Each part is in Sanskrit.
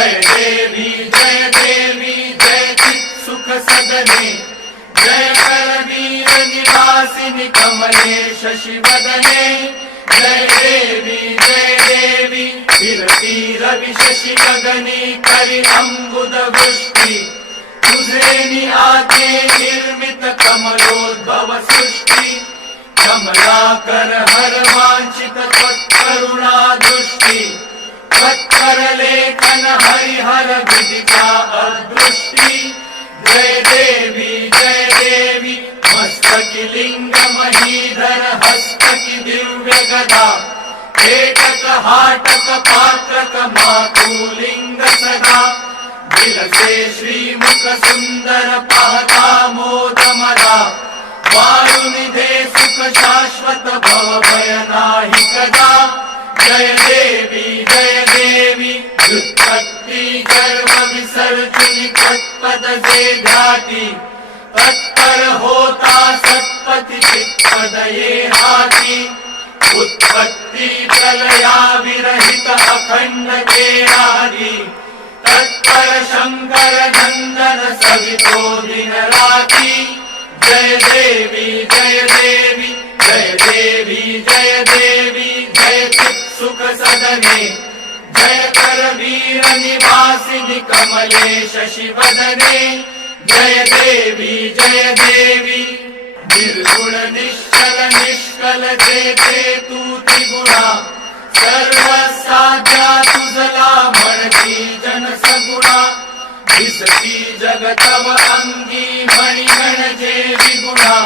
जय देवी जय देवी जय चित सुख सदने जय करवीर निवासिनी कमले शशिवदने जय देवी जय देवी फिरती रवि शशि गगनी करी तुझे नि आते निर्मित कमलोद्भव सृष्टी। कमलाकर हर वांछित त्वत्करुणा दृष्टी हरिहर जय देवी जय देवी हस्तकी एकक हाटक पात्रक मातुलिंग सदा विलसे श्रीमुख सुंदर पाहता मोद मदा वारुनिधे सुख शाश्वत भव भय नाही कदा जय देवी जय देवी व्युत्पत्ती गर्भ विसर्जनी तत्पद ध्याती तत्पर होता सत्पति चित्पद ये हाती। उत्पत्ती प्रलया विरहित अखंड केरारी तत्पर शंकर नंदन सवितो दिन राती जय देवी जय देवी जय देवी जय देवी जय चित सुख सदने जय कर वीर निवासिनी कमले शशिवदने जय देवी जय देवी। निर्गुण निश्चल निष्कल जेथे तू त्रिगुणा। सर्व साध्या तुझला म्हणती जन सगुणा। दिसती जगतव अंगी मणी म्हणजे विगुणा।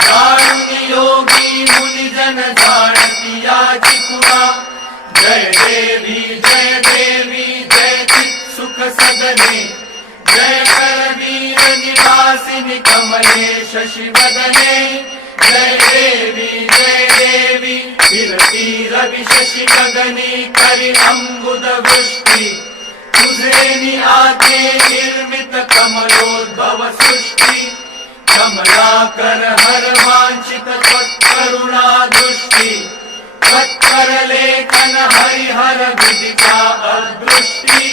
जाणून योगी मुनिजन जाणती याची खुणा जय देवी जय देवी जय सुख सदने जय करवीर निवासिनी कमले शशिवदने। जय देवी जय देवी फिरती रवि शशि गगनी करी अंबुद वृष्टी तुझे नि आते निर्मित कमलोद्भव सृष्टी। कमलाकर हर वांछित त्वत्करुणा दृष्टी त्वत्कर लेखन हरिहर विदिता अदृष्टी।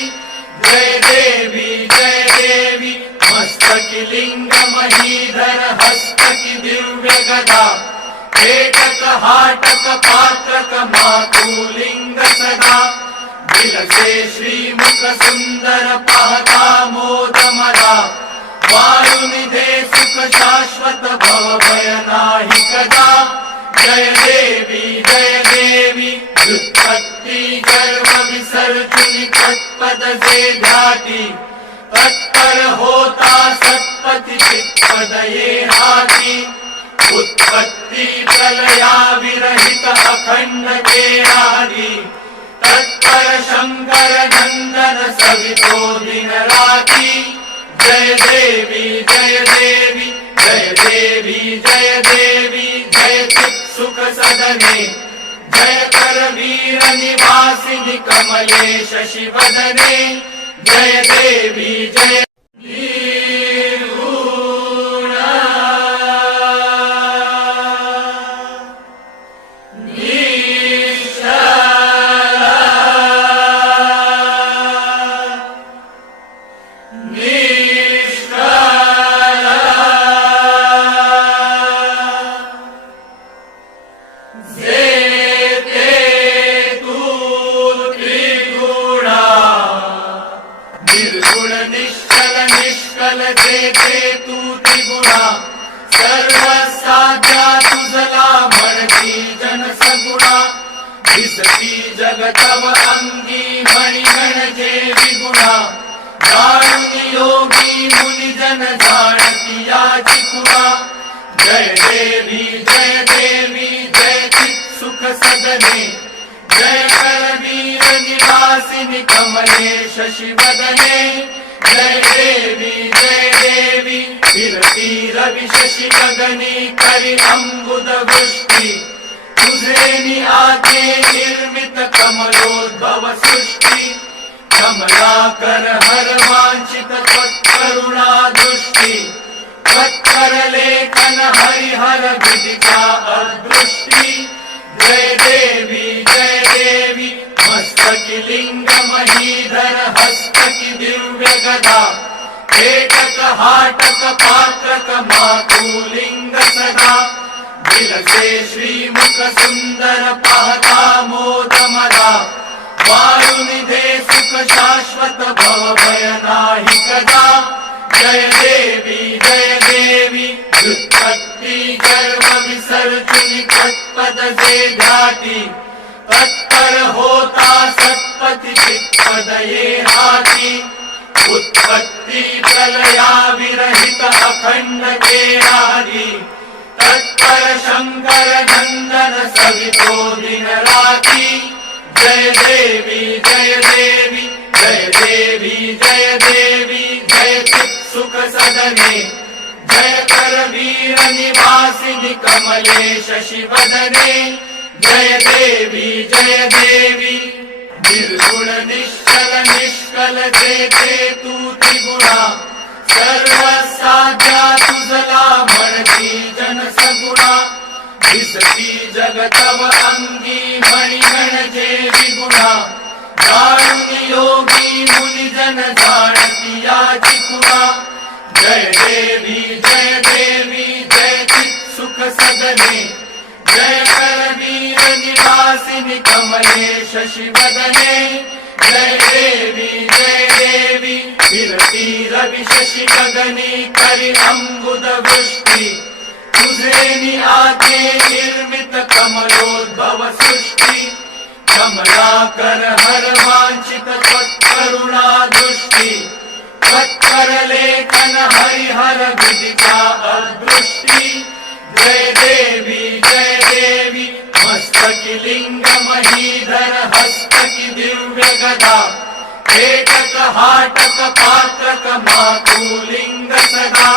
जय देवी जय देवी मस्तकी लिंग महीधर हस्तकी दिव्य गदा एकक हाटक पात्रक मातुलिंग सदा। विलसे श्रीमुख सुंदर पाहता मोद मदा वारुनिधे सुख शाश्वत भव भय जय देवी जय देवी व्युत्पत्ती गर्भ विसर्जनी तत्पद जे ध्याती। तत्पर होता सत्पति चित्पद ये हाती उत्पत्ती प्रलया विरहित अखंड केरारी तत्पर शंकर नंदन सवितो दिन राती जय देवी जय देवी जय देवी जय देवी जय चित सुख सदने। जय कर वीर निवासिनी कमले शशिवदने जय देवी जय जन सगुणा दिसती जगतव अंगी मणी म्हणजे विगुणा जाणून योगी मुनी जन जाणती याची खुणा जय देवी जय देवी जय चित सुख सदने जय करवीर निवासिनी कमले शशिवदने जय देवी जय देवी फिरती रवि शशि गगनी करी अंबुद वृष्टी तुझे नि आते निर्मित कमलाकर हर वाञ्छित त्वत्करुणा दृष्टि। त्वत्कर लेखन हरिहर विदिता अदृष्टि। जय देवी जय देवी मस्तकि लिङ्ग महीधर हस्तकि हाटक सदा श्रीमुख सुन्दर पाहता मोद मदा वायुनिधे सुख शाश्वत भव भय कदा जय देवी जय तत्पर होता सत्पति ये हाथी उत्पत्ति प्रलया विरहित अखण्ड के आदि तत्पर शङ्कर नन्दन सवितो दिन राति जय देवी जय देवी जय देवी जय देवी जय सुख सदने जय कर वीर निवासिनि कमले शशिवदने जय देवी जय देवी निर्गुण निश्चल निष्कल जेते तू त्रिगुणा सर्व साध्या तुझला म्हणती जन सगुणा दिसती जगतव अंगी मणिगण जे म्हणजे विगुणा. जाणून योगी मुनी जन जाणती याची कुणा. जय देवी जय देवी जय चित् सुख सदने जय करवीर निवासिनि कमले शशिवदने जय देवी जय देवी विरती रवि शशि गगनी करि अम्बुद वृष्टि। तुझे नि आते निर्मित कमलोद्भव सृष्टि। कमलाकर हर वाञ्छित त्वत्करुणा दृष्टि। त्वत्कर लेखन हरिहर विदिता अदृष्टि। जय देवी जय देवी मस्तकि लिङ्ग महीधर हस्तकि दिव्य गदा पेटक हाटक पात्रक मातुलिङ्ग सदा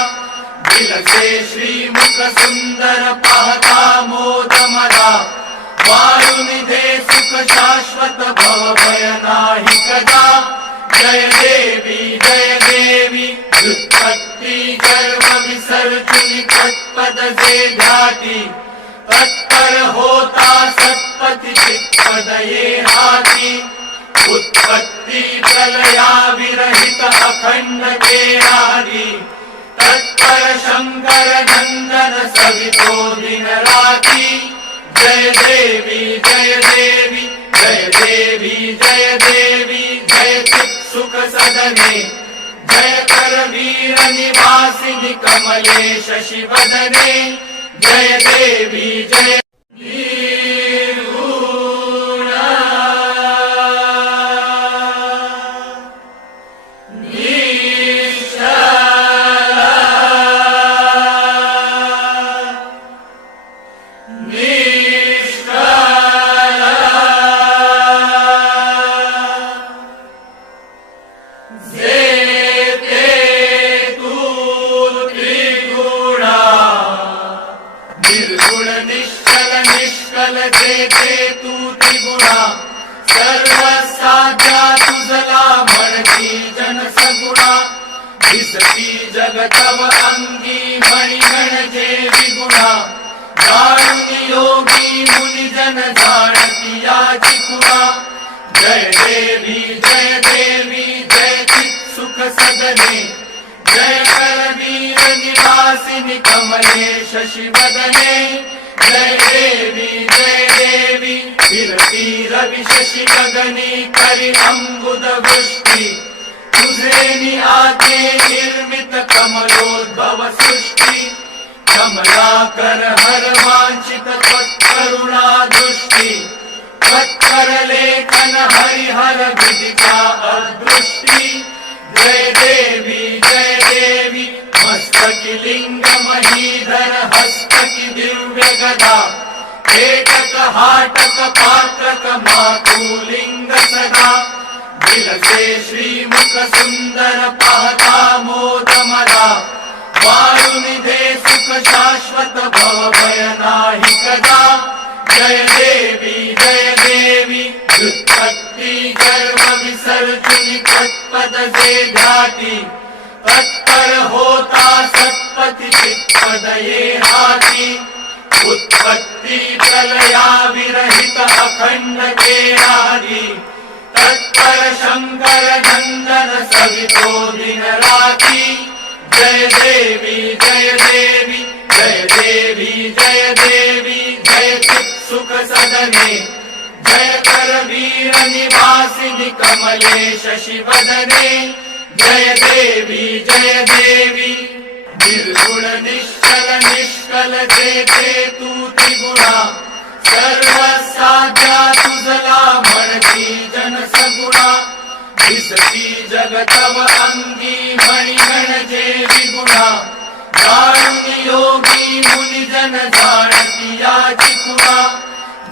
विलसे श्रीमुख सुन्दर पाहता मोद मदा वायुनिधे सुख शाश्वत भव भय कदा जय देवी जय देवी तत्पद से घाटी तत्पर होता सत्पति चित्पद ये हाथी उत्पत्ति प्रलया विरहित अखण्ड के आदि तत्पर शङ्कर नन्दन सवितो दिन राति जय देवी जय देवी जय देवी जय देवी जय चित् सुख सदने। जय कर वीर निवासिनि कमले शशिवदने जय देवी जय निश्चल निष्कल जेते तू त्रिगुणा। सर्व साध्या तुझला म्हणती जन सगुणा। दिसती जगतव अंगी मणिगण जे विगुणा। जाणून योगी मुनी जन जाणती याची कुणा जय देवी जय देवी जय चित् सुख सदने जय करवीर निवासिनि कमले शशिवदने जय देवी जय देवी विरती रवि शशि गगनी करि अम्बुद वृष्टि तुझे नि आते निर्मित कमलोद्भव सृष्टि। कमलाकर हर वाञ्छित त्वत्करुणा दृष्टि त्वत्कर लेखन हरिहर विदिता अदृष्टि। जय देवी जय देवी मस्तकि लिङ्ग महीधर हस्तकि दिव्य गदा पेटक हाटक पात्रक मातुलिङ्ग सदा विलसे श्रीमुख सुन्दर पाहता मोद मदा वायुनिधे सुख शाश्वत नाही कदा जय देवी जय देवी व्युत्पत्ति गर्भ विस विसर्जुनि त्वत्पद जे ध्याति तत्पर होता सत्पति चित्पद ये हाति उत्पत्ति प्रलया विरहित अखण्ड के आदि तत्पर शङ्कर नन्दन सवितो दिन राति जय देवी जय देवी जय देवी जय देवी जय चित् सुख सदने। जय कर वीर निवासिनि कमले शशिवदने जय देवी जय देवी निर्गुण निश्चल निष्कल जेते तू त्रिगुणा। सर्व साध्या तुझला म्हणती जन सगुणा दिसती जगतव अंगी मणिगण जे विगुणा। जाणून योगी मुनी जन जाणती याची खुणा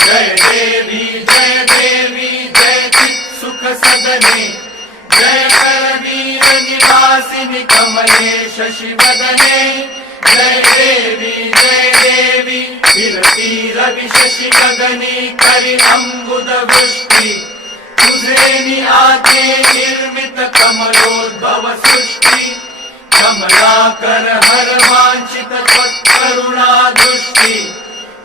जय देवी जय देवी जय चित् सुख सदने कमले शशिवदने जय देवी जय देवी विरती रवि शशि गगनी करि अम्बुद वृष्टि तुझे नि आते निर्मित कमलोद्भव सृष्टि कमलाकर हर वाञ्छित त्वत्करुणा दृष्टि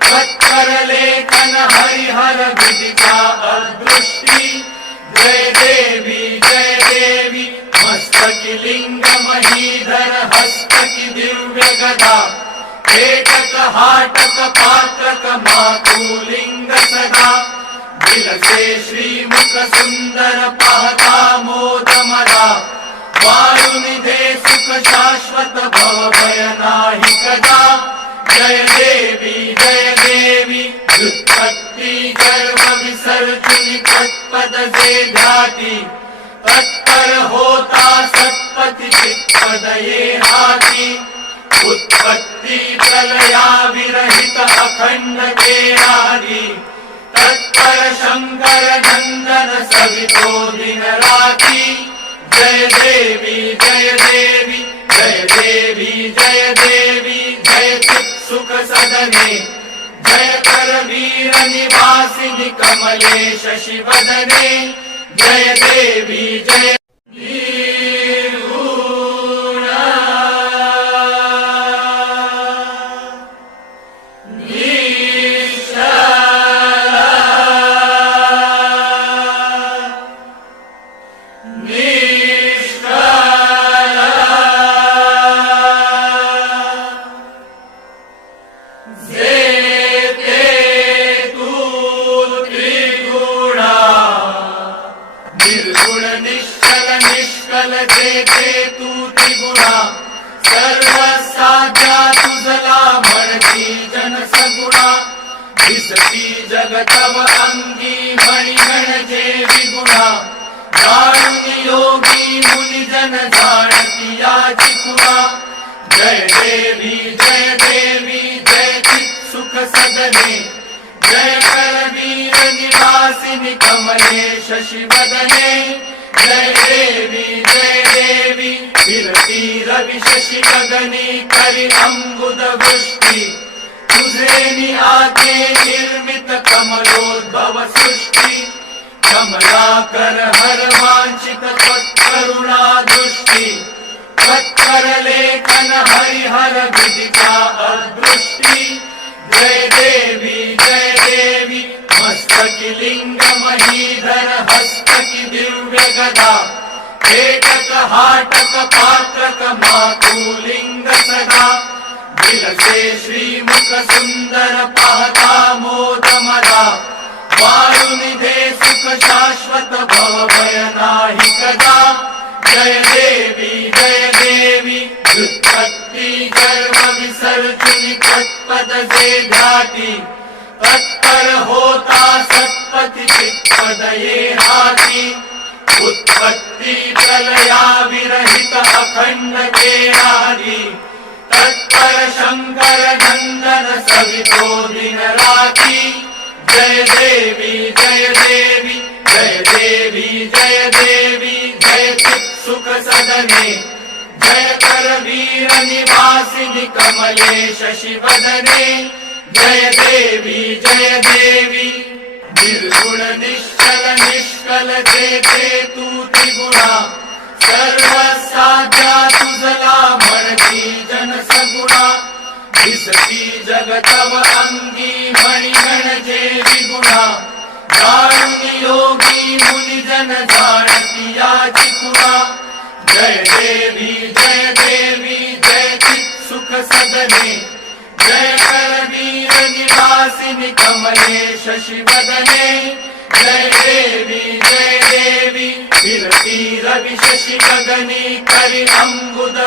त्वत्कर लेखन हरिहर विदिता अदृष्टि जय देवी लिङ्ग महीधर एकक हाटक पात्रक मातुलिङ्ग सदा विलसे श्रीमुख सुन्दर पाहता मोद मदा वायुनिधे सुख शाश्वत भव भय कदा जय देवी जय देवी व्युत्पत्ति गर्व विसर्जुनि तत्पद जे ध्याति तत्पर होता सत्पति चित्पद ये हाति। उत्पत्ति प्रलया विरहित अखण्ड के आदि तत्पर शङ्कर नन्दन सवितो दिन राति जय देवी जय देवी जय देवी जय देवी जय चित् सुख सदने। जय कर वीर निवासिनि कमले शशिवदने जय देवी जय सकल देते तू त्रिगुणा. सर्व साध्या तुझला म्हणती जन सगुणा दिसती जगतव अंगी मणिगण म्हणजे विगुणा. जाणून योगी मुनी जन जाणती याची खुणा. जय देवी जय देवी जय चित् सुख सदने जय करवीर निवासिनी कमले शशिवदने जय देवी जय देवी। विरती रवि शशि गगनी करि अम्बुद वृष्टि। तुझे आते निर्मित कमलोद्भव सृष्टि। कमलाकर हर वाञ्छित त्वत्करुणा दृष्टि। त्वत्कर लेखन हरिहर विदिता अदृष्टि जय देवी जय देवी मस्तकि लिङ्ग महीधर हस्तकि एकक हाटक श्रीमुख सुन्दर पाहता मोद मदा वायुनिधे सुख शाश्वत भव भय कदा। जय देवी जय देवी व्युत्पत्ति गर्व विसर्जुनि तत्पद जे ध्याति तत्पर होता सत्पति चित्पद ये हाति उत्पत्ति प्रलया विरहित अखण्ड के आदि। तत्पर शङ्कर नन्दन सवितो दिन राति जय देवी जय देवी जय देवी जय देवी जय सुख सदने जय कर वीर निवासिनि कमले शशिवदने जय देवी जय देवी निर्गुण निश्चल निष्कल जेते तू त्रिगुणा सर्व साध्या तुझला म्हणती जन सगुणा दिसती जगतव अंगी मणी म्हणजे विगुणा जाणून योगी मुनी जन जाणती याची खुणा जय देवी जय देवी जय सुख सदने जय करवीर निवासिनी कमले शशि वदने जय देवी जय देवी विरती रवि शशि गगनी करि अम्बुद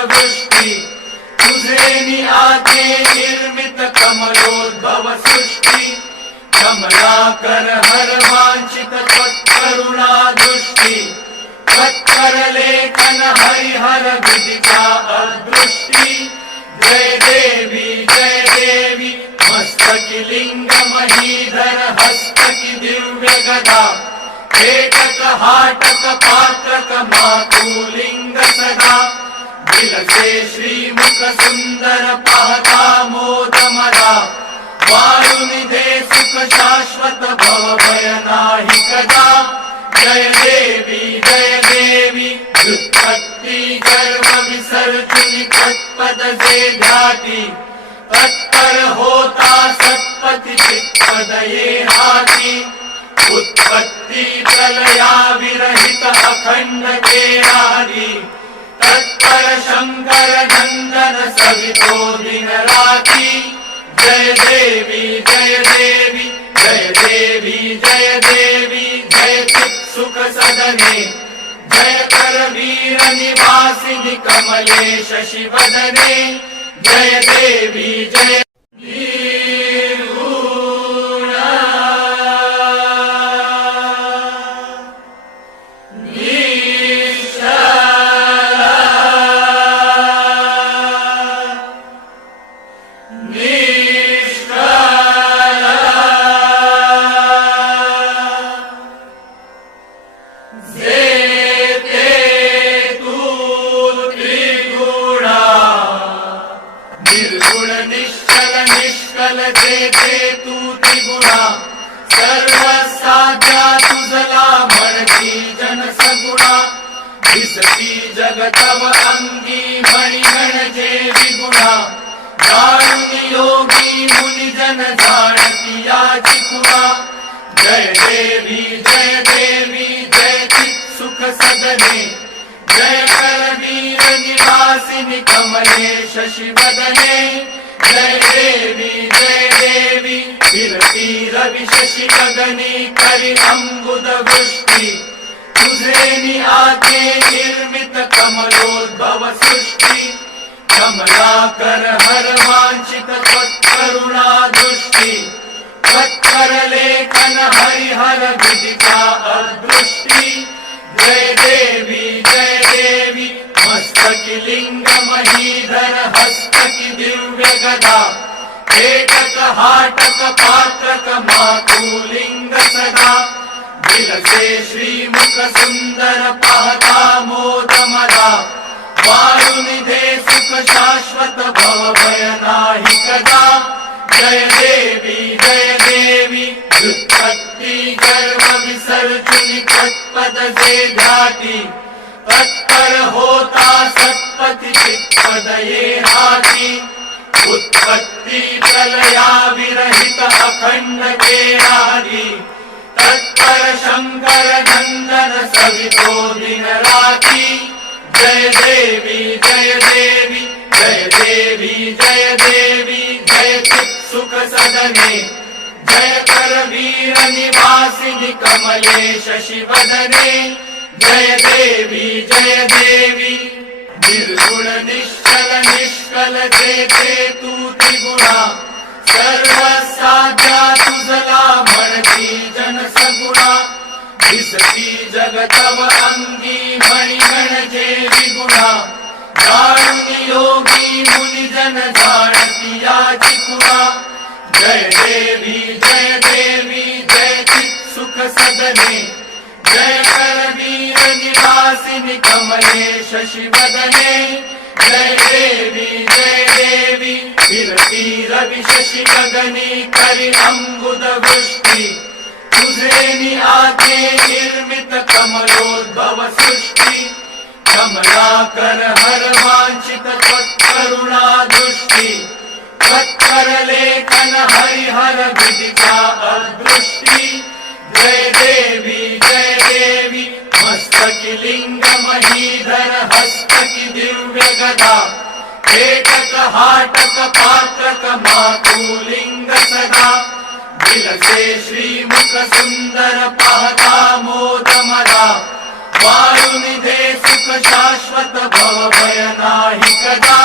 निर्मित कमलोद्भव सृष्टि। कमलाकर हर वांछित त्वत्करुणा दृष्टि त्वत्कर लेखन हरिहर विदिता अदृष्टि। जय देवी जय देवी मस्तकी लिंग महीधर हस्तकी दिव्य गदा पेटक हाटक पात्रक मातुलिंग सदा। दिलसे श्रीमुख सुंदर पाहता मोद मदा वारुनि दे सुख शाश्वत भव भय नाही कदा जय देवी जय देवी व्युत्पत्ती गर्भ विसर्जुनि तत्पद जे ध्याती। तत्पर होता सत्पति चित्पद ये हाती। उत्पत्ती प्रलया विरहित अखंड केरारी तत्पर शंकर नंदन सवितो दिन राती जय देवी जय देवी जय देवी जय देवी जय चित सुख सदने। जय कर वीर निवासिनी कमले शशि वदने जय देवी जय निर्मित कमलोद्भव सृष्टि कमलाकर हर वांछित त्वत्करुणा दृष्टि लेखन हरिहर अदृष्टि। जय देवी जय देवी हस्तकी दिव्य गदा पेटक हाटक पात्रक मातुलिंग सदा। दिलसे श्रीमुख सुंदर पाहता मोद मदा वारुनि दे सुख शाश्वत भव जय देवी जय देवी व्युत्पत्ती गर्भ विसर्जुनि तत्पद जे ध्याती तत्पर होता सत्पति चित्पद ये हाती उत्पत्ती प्रलया विरहित अखंड केरारी तत्पर शंकर नंदन सवितो दिन राती जय देवी जय देवी जय देवी जय देवी जय सुख सदने जय कर वीर निवासिनी कमले शशि वदने जय देवी जय देवी निर्गुण निश्चल निष्कल जे तू त्रिगुणा सर्व साध्या तुझला म्हणती जन सगुणा दिसती जगतव अंगी मणिगण जे विगुणा. जाणून योगी मुनी जन जाणती या चिकुणा. जय देवी जय देवी जय चित सुख सदने जय करवीर निवासिनी कमले शशि वदने जय देवी जय देवी विरती रवि शशि गगनी करि अम्बुद वृष्टि तुझे नि आते निर्मित कमलोद्भव सृष्टी कमलाकर हर वांछित त्वत्करुणा दृष्टी त्वत्कर लेखन हरिहर विदिता मस्तकी लिंग महीधर हस्तकी दिव्य गदा एकक हाटक पात्रक मातुलिंग सदा दिलसे श्रीमुख सुंदर पाहता मोद मदा वायुनिधे सुख शाश्वत भव भय कदा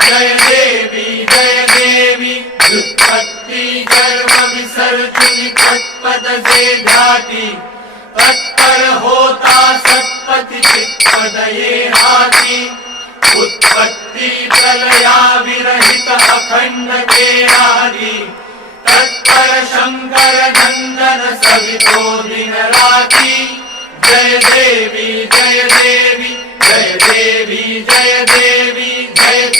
जय देवी जय देवी व्युत्पत्ती गर्व विसर्जुनी तत्पद जे ध्याती तत्पर होता सत्पति चित्पद ये हाती उत्पत्ती प्रलया विरहित अखंड तेरारी तत्पर शंकर नंदन सवितो दिन राती जय देवी जय देवी जय देवी जय देवी जय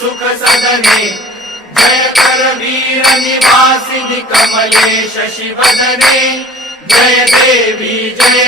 सुख सदने। जय कर वीर निवासिनि कमलेश शिवदने जय देवी जय